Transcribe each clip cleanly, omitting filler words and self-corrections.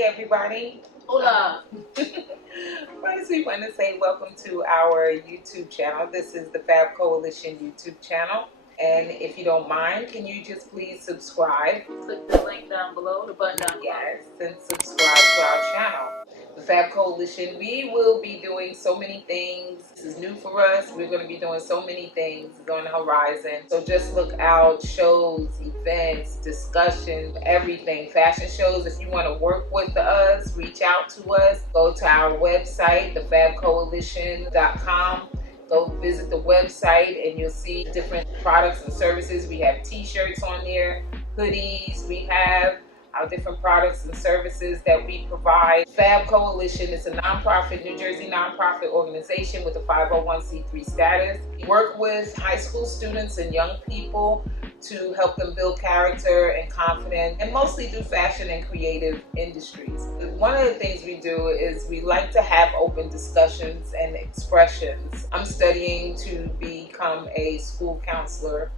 Hey everybody. Hola. First we want to say welcome to our YouTube channel. This is the F.A.B Coalition YouTube channel. And if you don't mind, can you just please subscribe? Click the link down below, the button down below. Yes, and subscribe to our channel. The F.A.B Coalition, we will be doing so many things. This is new for us. We're going to be doing so many things on the horizon. So just look out, shows, events, discussions, everything. Fashion shows. If you want to work with us, reach out to us. Go to our website, thefabcoalition.com. Go visit the website and you'll see different products and services. We have t-shirts on there, hoodies. We have our different products and services that we provide. F.A.B Coalition is a nonprofit, New Jersey nonprofit organization with a 501c3 status. We work with high school students and young people to help them build character and confidence, and mostly through fashion and creative industries. One of the things we do is we like to have open discussions and expressions. I'm studying to become a school counselor,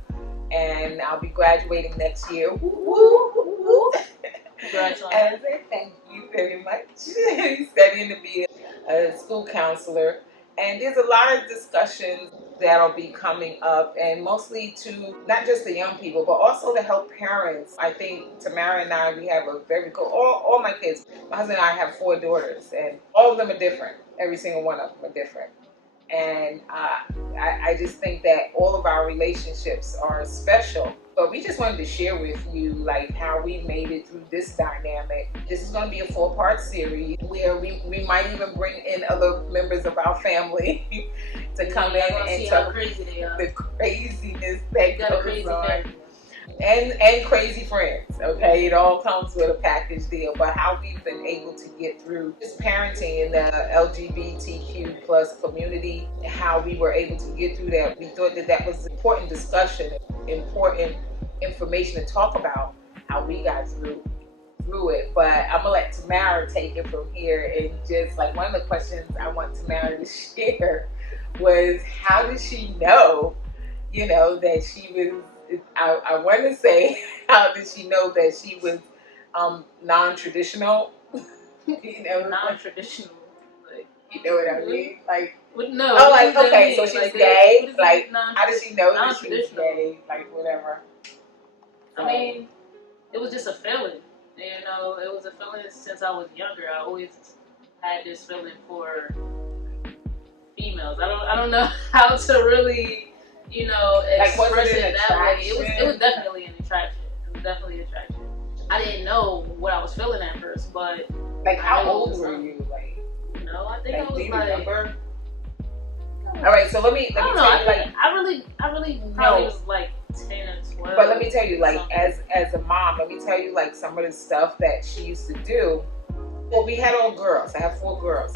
and I'll be graduating next year. Woo, woo, woo, woo. Congratulations. Thank you very much. Studying to be a school counselor, and there's a lot of discussions that'll be coming up, and mostly to not just the young people, but also to help parents. I think Tamara and I, we have a very cool, all my kids, my husband and I have 4 daughters, and all of them are different. Every single one of them are different. And I just think that all of our relationships are special. But we just wanted to share with you like how we made it through this dynamic. This is going to be a 4-part series where we might even bring in other members of our family to come in and talk the craziness that goes on. And crazy friends, okay? It all comes with a package deal. But how we've been able to get through this parenting in the LGBTQ plus community, how we were able to get through that. We thought that that was important discussion, important information to talk about how we got through it. But I'm gonna let Tamara take it from here. And just like one of the questions I want Tamara to share was, how did she know, that she was, I want to say, how did she know that she was non-traditional? Non-traditional. Like, you know what I mean? Like, no. Oh, like, okay, so she's gay. Like, how does she know that she was gay? Like, whatever. I mean, it was just a feeling. It was a feeling since I was younger. I always had this feeling for females. I don't know how to really, express it that way. It was definitely an attraction. It was definitely an attraction. I didn't know what I was feeling at first, but like, how old were you? Like, I think I was do you like. remember? All right, so let me tell you, like, I really probably was like 10 or 12. But let me tell you, like, as a mom, let me tell you, like, some of the stuff that she used to do. Well, we had all girls. I have 4 girls.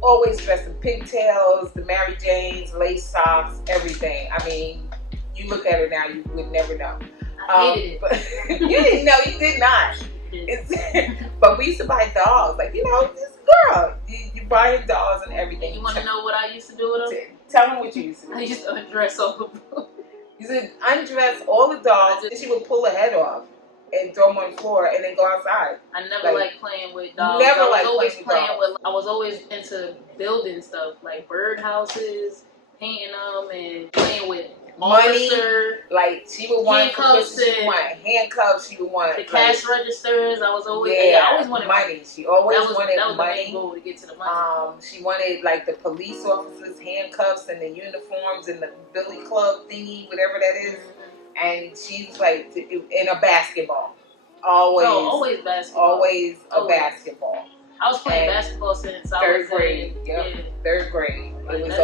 Always dressed in pigtails, the Mary Janes, lace socks, everything. I mean, you look at her now, you would never know. I hated it. But you didn't know, you did not. But we used to buy dolls. Like, this girl, you buy her dolls and everything. You want to know what I used to do with them? Tell them what you used to do. I used to undress all of them. You used to undress all the dolls, and she would pull her head off and throw them on the floor and then go outside. I never liked playing with dolls. I was always into building stuff, like birdhouses, painting them, and playing with money. Like, she would want handcuffs. She would want handcuffs. She would want the cash registers. I was always I always wanted money. She always wanted that was money. The main goal, to get to the money. She wanted like the police officers' handcuffs and the uniforms and the billy club thingy, whatever that is. And she's like in a basketball. Always basketball. Always a basketball. I was playing basketball since third grade. Third grade. Like, it was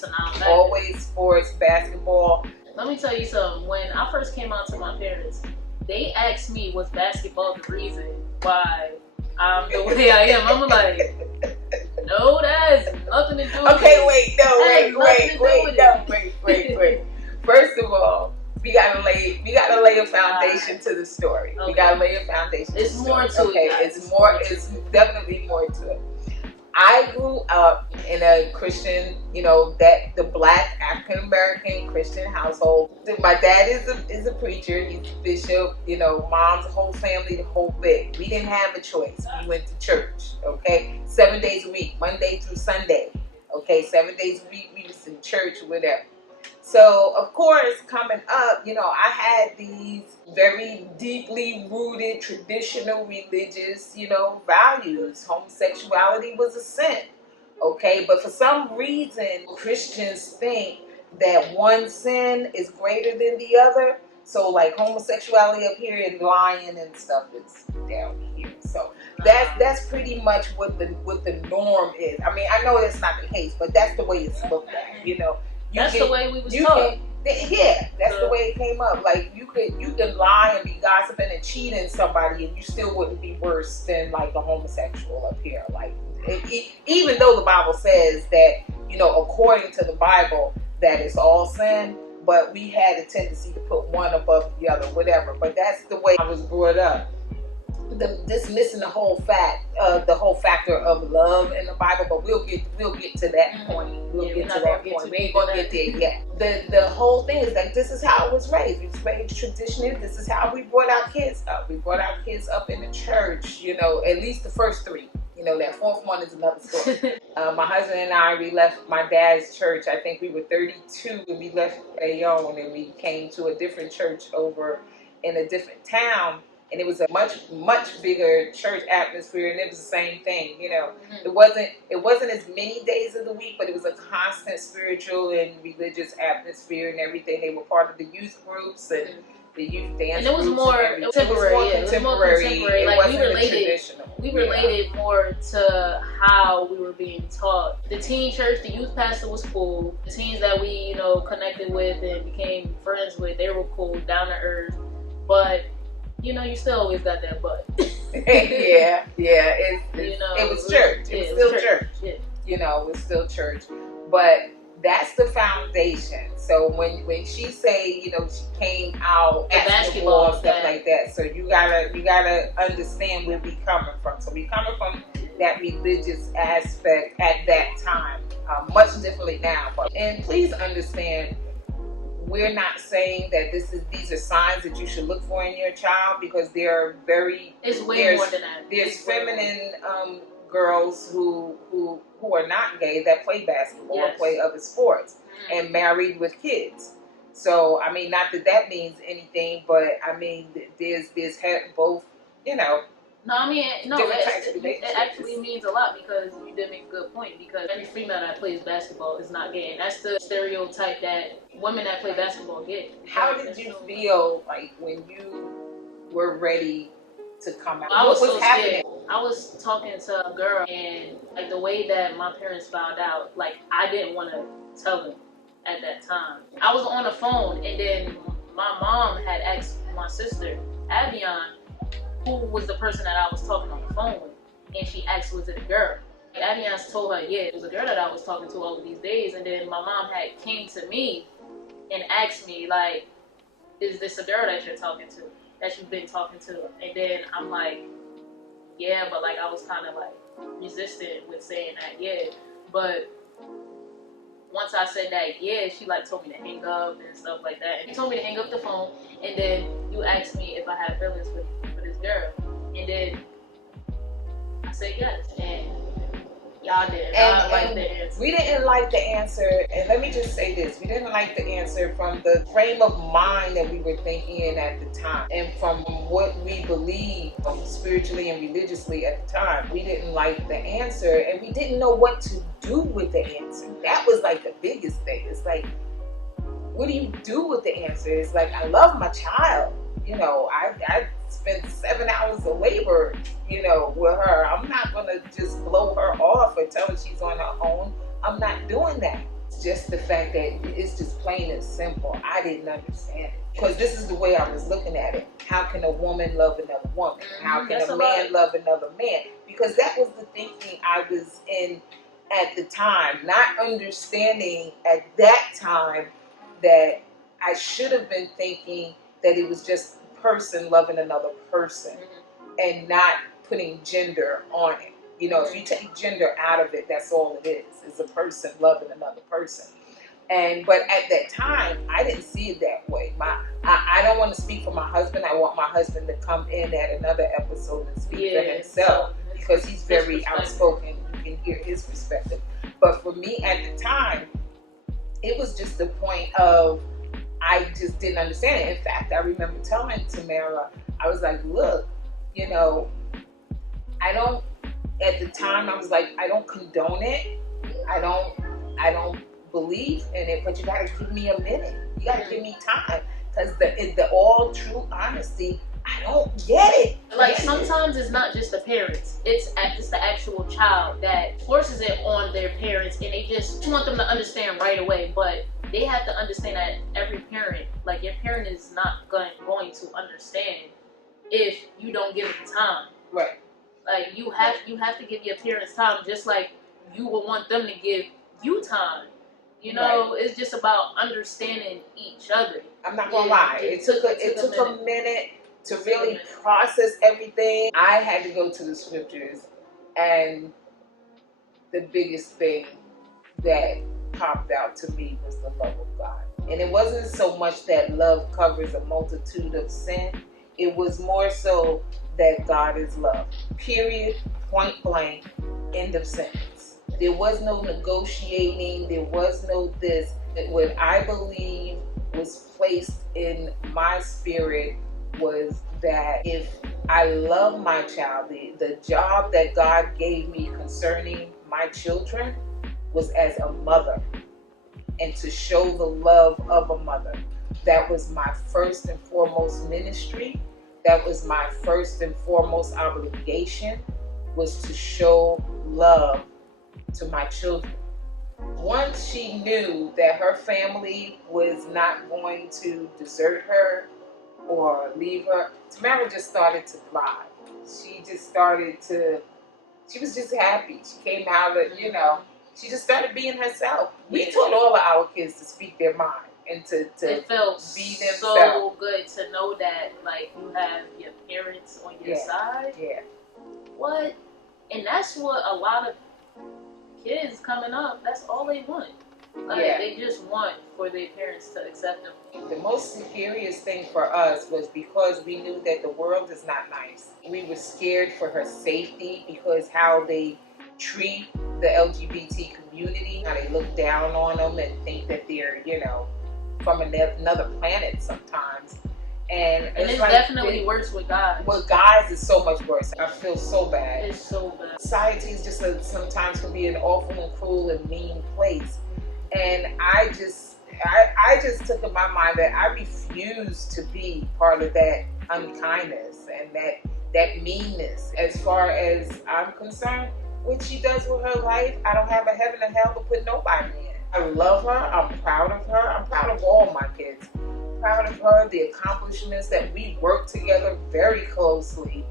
that's always sports, basketball. Let me tell you something. When I first came out to my parents, they asked me, was basketball the reason why I'm the way I am? I'm like, no, that has nothing to do with it. Wait. First of all, we gotta lay a foundation to the story. Okay. We gotta lay a foundation. It's more to it. Okay, it's definitely more to it. I grew up in a Christian, that the Black African American Christian household. My dad is a preacher. He's a bishop. Mom's whole family, the whole bit. We didn't have a choice. We went to church. Okay, 7 days a week, Monday through Sunday. Okay, 7 days a week we was in church or whatever. So, of course, coming up, I had these very deeply rooted traditional religious, values. Homosexuality was a sin, okay? But for some reason, Christians think that one sin is greater than the other. So, like homosexuality up here and lying and stuff is down here. So that's pretty much what the norm is. I mean, I know that's not the case, but that's the way it's looked at. That's the way we was taught. Yeah, that's the way it came up. Like you could lie and be gossiping and cheating somebody, and you still wouldn't be worse than like a homosexual up here. Like even though the Bible says that according to the Bible that it's all sin, but we had a tendency to put one above the other, whatever. But that's the way I was brought up. This missing the whole factor of love in the Bible, but we'll get to that point. We'll get to that point. We ain't gonna get there yet. The whole thing is like this is how it was raised. We was raised traditionally. This is how we brought our kids up. We brought our kids up in the church. At least the first three. That fourth one is another story. My husband and I, we left my dad's church. I think we were 32 when we left Bayonne, and we came to a different church over in a different town. And it was a much, much bigger church atmosphere, and it was the same thing, It wasn't as many days of the week, but it was a constant spiritual and religious atmosphere and everything. They were part of the youth groups and the youth dance groups. And it was more contemporary. It was more contemporary. Like we related more to how we were being taught. The teen church, the youth pastor was cool. The teens that we, connected with and became friends with, they were cool, down to earth. But you still always got that butt. yeah. It was church. It was still church. Yeah. It was still church. But that's the foundation. So when she say, she came out basketball and stuff like that. So you gotta understand where we coming from. So we coming from that religious aspect at that time, much differently now. And please understand, we're not saying that these are signs that you should look for in your child, because they're very. It's way more than that. There's feminine girls who are not gay that play basketball or play other sports and married with kids. So I mean, not that means anything, but I mean, there's both. No, I mean, it actually means a lot, because you did make a good point, because any female that plays basketball is not gay, and that's the stereotype that women that play basketball get. How did you feel like when you were ready to come out? I was what was happening? Scared. I was talking to a girl, and like the way that my parents found out, like I didn't want to tell them at that time. I was on the phone, and then my mom had asked my sister, Avion, who was the person that I was talking on the phone with, and she asked, was it a girl? Aviance told her, yeah, it was a girl that I was talking to all of these days. And then my mom had came to me and asked me, like, is this a girl that you're talking to, that you've been talking to? And then I'm like, yeah, but like I was kind of like resistant with saying that, yeah. But once I said that, yeah, she like told me to hang up and stuff like that. And she told me to hang up the phone, and then you asked me if I had feelings for this girl, and then I said yes, and y'all didn't like the answer. We didn't like the answer, and let me just say this: we didn't like the answer from the frame of mind that we were thinking in at the time, and from what we believed spiritually and religiously at the time. We didn't like the answer, and we didn't know what to do with the answer. That was like the biggest thing. It's like, what do you do with the answer? It's like, I love my child. I spent 7 hours of labor, with her. I'm not gonna just blow her off or tell her she's on her own. I'm not doing that. It's just the fact that it's just plain and simple. I didn't understand it, because this is the way I was looking at it. How can a woman love another woman? How can a man love another man? Because that was the thinking I was in at the time, not understanding at that time that I should have been thinking that it was just a person loving another person and not putting gender on it. You know, if you take gender out of it, that's all it is. It's a person loving another person. But at that time, I didn't see it that way. I don't want to speak for my husband. I want my husband to come in at another episode and speak for himself, because he's very outspoken. You can hear his perspective. But for me at the time, it was just the point of, I just didn't understand it. In fact, I remember telling Tamara, I was like, look, you know, at the time I was like, I don't condone it. I don't believe in it, but you gotta give me a minute. You gotta give me time. Because the all true honesty, I don't get it. Like, sometimes it's not just the parents, it's the actual child that forces it on their parents, and they just want them to understand right away. But they have to understand that every parent, like, your parent is not going to understand if you don't give it the time. Right. Like, you have to give your parents time, just like you will want them to give you time. You know, It's just about understanding each other. I'm not gonna lie. It took a minute to really process everything. I had to go to the scriptures, and the biggest thing that popped out to me was the love of God. And it wasn't so much that love covers a multitude of sin. It was more so that God is love. Period. Point blank. End of sentence. There was no negotiating. There was no this. What I believe was placed in my spirit was that if I love my child, the job that God gave me concerning my children was as a mother, and to show the love of a mother. That was my first and foremost ministry. That was my first and foremost obligation, was to show love to my children. Once she knew that her family was not going to desert her or leave her, Tamara just started to thrive. She was just happy. She came out of, she just started being herself. We taught all of our kids to speak their mind and to it felt be themselves. So good to know that, like, you have your parents on your side. Yeah. What? And that's what a lot of kids coming up, that's all they want. Like, they just want for their parents to accept them. The most scariest thing for us was because we knew that the world is not nice. We were scared for her safety because how they treat the LGBT community, how they look down on them and think that they're, from another planet sometimes. And it's like, definitely worse with guys. With guys, it's so much worse. I feel so bad. It's so bad. Society is just sometimes can be an awful and cruel and mean place. And I just took in my mind that I refuse to be part of that unkindness and that meanness. As far as I'm concerned, what she does with her life, I don't have a heaven or hell to put nobody in. I love her. I'm proud of her. I'm proud of all my kids. Proud of her, the accomplishments that we work together very closely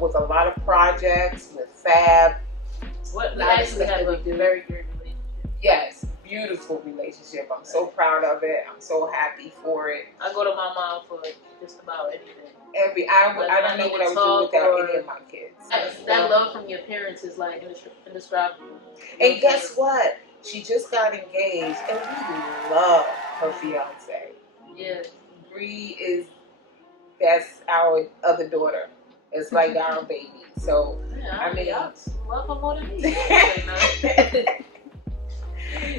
with a lot of projects, with F.A.B. We actually have a very good relationship. Yes, beautiful relationship. I'm so proud of it. I'm so happy for it. I go to my mom for just about anything. I don't know what I would do without any of my kids. That love from your parents is like indescribable. And guess what? She just got engaged, and we love her fiance. Yeah. Bree that's our other daughter. It's like our baby. So, I mean, I love her more than me.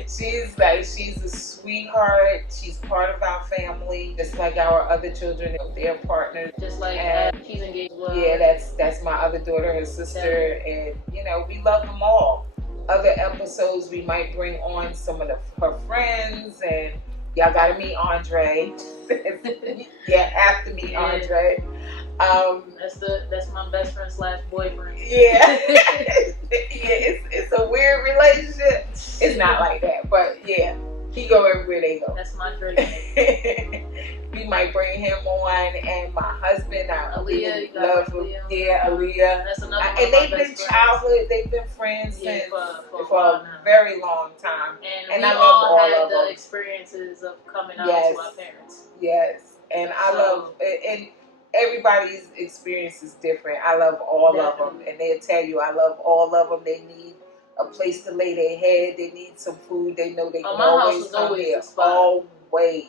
She's a sweetheart. She's part of our family, just like our other children. They're partners. Just like she's engaged well. Yeah, that's my other daughter, her sister, and we love them all. Other episodes we might bring on some of her friends, and y'all gotta meet Andre. Have to meet Andre. That's my best friend / boyfriend. Yeah. It's a weird relationship. It's not like that, but yeah, he go everywhere they go. That's my dream. We might bring him on, and my husband, I really love him. Yeah, Aaliyah. That's another one. And they've been childhood. They've been friends since for a very long time. And I we love all had of the them. experiences of coming out to our parents. Yes, and I love and everybody's experience is different. I love all of them, and they'll tell you I love all of them. They need a place to lay their head. They need some food. They know they can always come here. Always.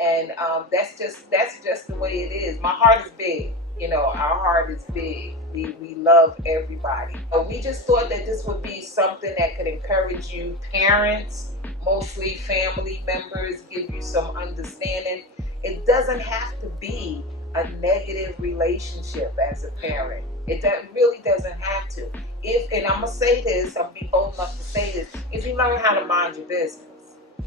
And that's just the way it is. My heart is big. You know, our heart is big. We love everybody. We just thought that this would be something that could encourage you, parents, mostly family members, give you some understanding. It doesn't have to be a negative relationship as a parent. It really doesn't have to. And I'm going to say this, I'm going to be bold enough to say this, if you learn how to mind your business,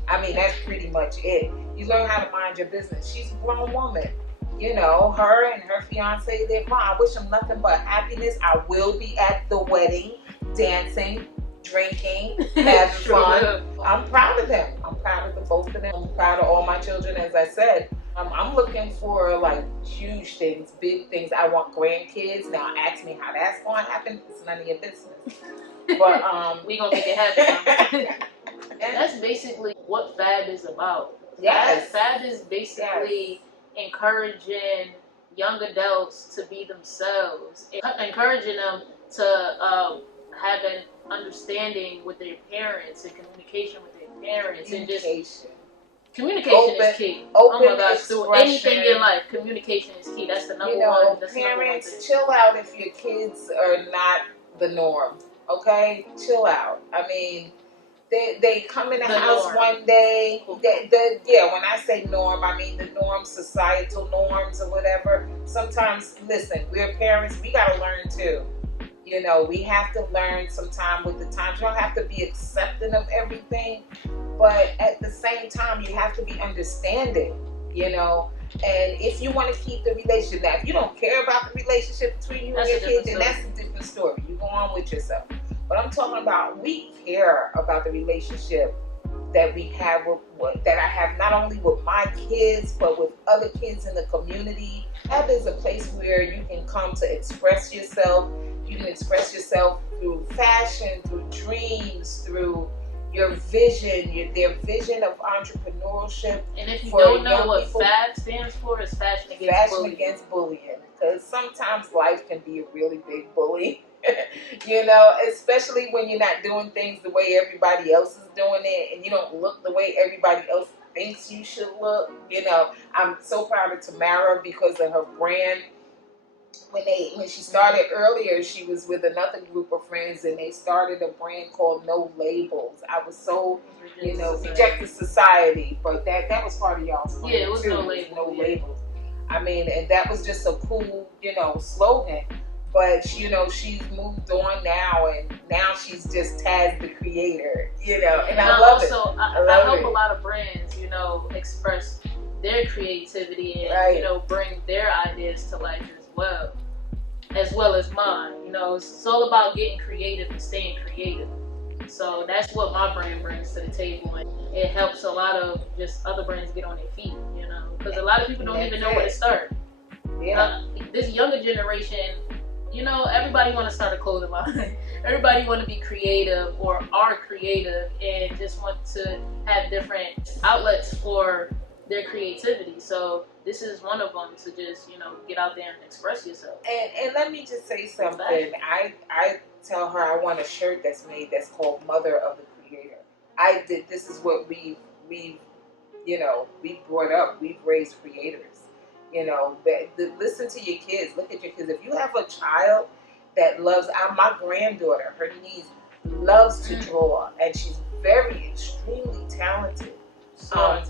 I mean, that's pretty much it. You learn how to mind your business. She's a grown woman. You know, her and her fiance, they're fine. I wish them nothing but happiness. I will be at the wedding, dancing, drinking, having fun. I'm proud of them. I'm proud of the both of them. I'm proud of all my children, as I said. I'm looking for like huge things, big things. I want grandkids. Now ask me how that's going to happen. It's none of your business. But we gonna make it happen. That's basically what F.A.B is about. Yes. F.A.B is basically encouraging young adults to be themselves, encouraging them to have an understanding with their parents and communication with their parents, and just communication is key. Oh my gosh, through anything in life, communication is key. That's the number one. That's parents, chill out if your kids are not the norm. Okay, chill out. I mean, they come in the house norm. One day. When I say norm, I mean the norms, societal norms or whatever. Sometimes, listen, we're parents. We gotta learn too. You know, we have to learn sometime with the times. You don't have to be accepting of everything, but at the same time, you have to be understanding. You know, and if you want to keep the relationship, now if you don't care about the relationship between you and your kids, then that's a different story. You go on with yourself. But I'm talking about, we care about the relationship that we have that I have not only with my kids, but with other kids in the community. That is a place where you can come to express yourself. You can express yourself through fashion, through dreams, through your vision, their vision of entrepreneurship. And if you don't know what F.A.B stands for, it's fashion against bullying. Because sometimes life can be a really big bully. You know, especially when you're not doing things the way everybody else is doing it, and you don't look the way everybody else thinks you should look. You know, I'm so proud of Tamara because of her brand. When she started earlier, she was with another group of friends, and they started a brand called No Labels. I was so, Reject the Society, but that was part of y'all's brand. Yeah, it was too. No Labels. I mean, and that was just a cool, slogan. But, she's moved on now, and now she's just Taz the creator, and I love it. I help a lot of brands, express their creativity and, bring their ideas to life as well as mine. It's all about getting creative and staying creative. So that's what my brand brings to the table, and it helps a lot of just other brands get on their feet, because a lot of people don't even know where to start. Yeah. This younger generation, everybody want to start a clothing line. Everybody want to be creative or are creative and just want to have different outlets for their creativity. So this is one of them, to just, get out there and express yourself. And let me just say something. I tell her I want a shirt that's made that's called Mother of the Creator. This is what we brought up. We've raised creators. Listen to your kids. Look at your kids. If you have a child that loves, my granddaughter, her niece, loves to draw, and she's extremely talented.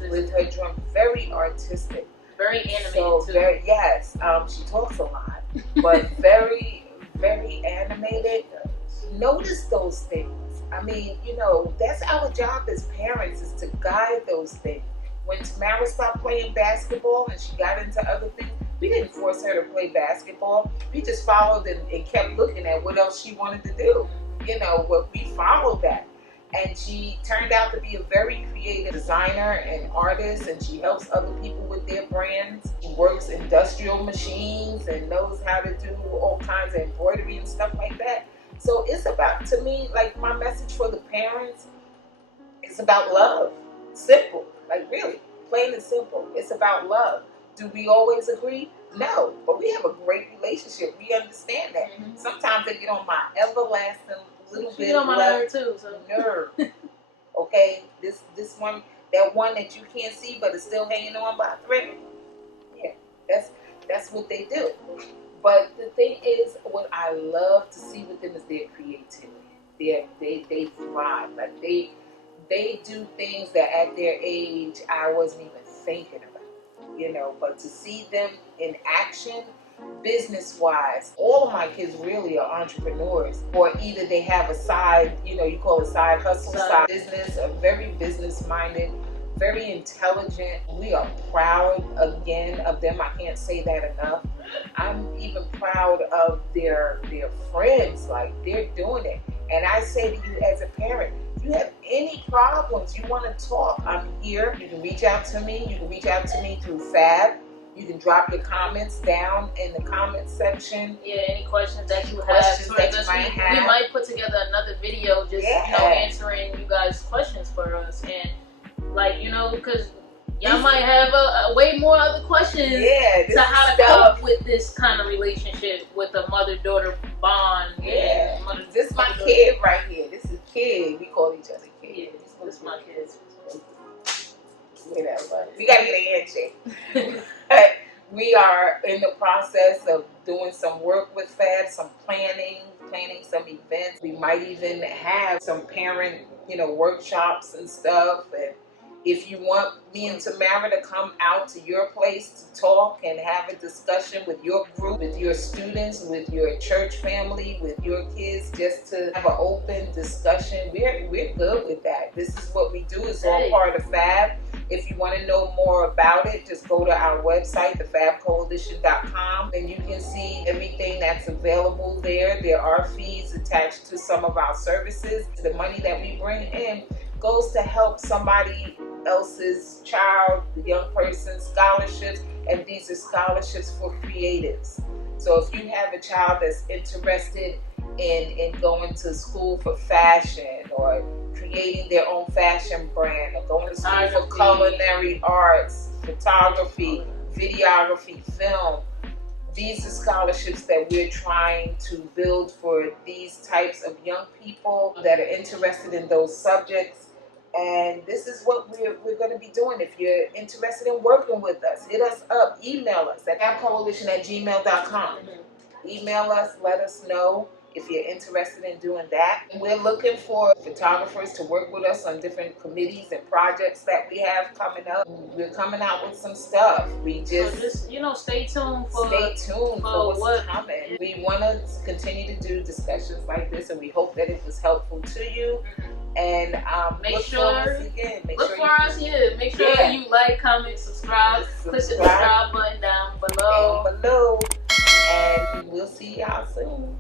With her drawing, very artistic, very animated too. Yes, she talks a lot, but very, very animated. Notice those things. I mean, that's our job as parents, is to guide those things. When Tamara stopped playing basketball and she got into other things, we didn't force her to play basketball. We just followed and kept looking at what else she wanted to do. We followed that. And she turned out to be a very creative designer and artist, and she helps other people with their brands. She works industrial machines and knows how to do all kinds of embroidery and stuff like that. So it's about, to me, like, my message for the parents is about love. Simple. Like, really, plain and simple. It's about love. Do we always agree? No, but we have a great relationship. We understand that. Mm-hmm. Sometimes they get on my everlasting little She bit get on my nerve too. So. nerve. Okay, this one, that one that you can't see but is still hanging on by a thread. Yeah, that's what they do. But the thing is, what I love to see with them is their creativity. They thrive. Like they do things that at their age I wasn't even thinking about. You know, but to see them in action, business wise, all of my kids really are entrepreneurs, or either they have a side, you know, you call it side hustle, side business, are very business minded, very intelligent. We are proud again of them. I can't say that enough. I'm even proud of their friends. Like, they're doing it. And I say to you as a parent, if you have any problems, you want to talk, I'm here. You can reach out to me. You can reach out to me through F.A.B. You can drop your comments down in the comment section. Yeah, any questions that you have. We might put together another video just, answering you guys' questions for us. And, like, because y'all might have a way more other questions to how to cope with this kind of relationship with a mother-daughter bond. Yeah. This is my kid right here. This is kid. We call each other kid. Yeah, this is my kid. Whatever. We got to get a handshake. But we are in the process of doing some work with F.A.B, some planning some events. We might even have some parent, workshops and stuff. And if you want me and Tamara to come out to your place to talk and have a discussion with your group, with your students, with your church family, with your kids, just to have an open discussion, we're good with that. This is what we do. It's all part of F.A.B. If you want to know more about it, just go to our website, thefabcoalition.com, and you can see everything that's available there. There are fees attached to some of our services. The money that we bring in goes to help somebody else's child, the young person, scholarships, and these are scholarships for creatives. So if you have a child that's interested in going to school for fashion, or creating their own fashion brand, or going to school for culinary arts, photography, videography, film, these are scholarships that we're trying to build for these types of young people that are interested in those subjects. And this is what we're going to be doing. If you're interested in working with us, hit us up, email us at fabcoalition@gmail.com. Email us, let us know if you're interested in doing that. We're looking for photographers to work with us on different committees and projects that we have coming up. We're coming out with some stuff. We just stay tuned for what's coming. We want to continue to do discussions like this, and we hope that it was helpful to you. And make sure you like, comment, subscribe. Click the subscribe button down below. And we'll see y'all soon.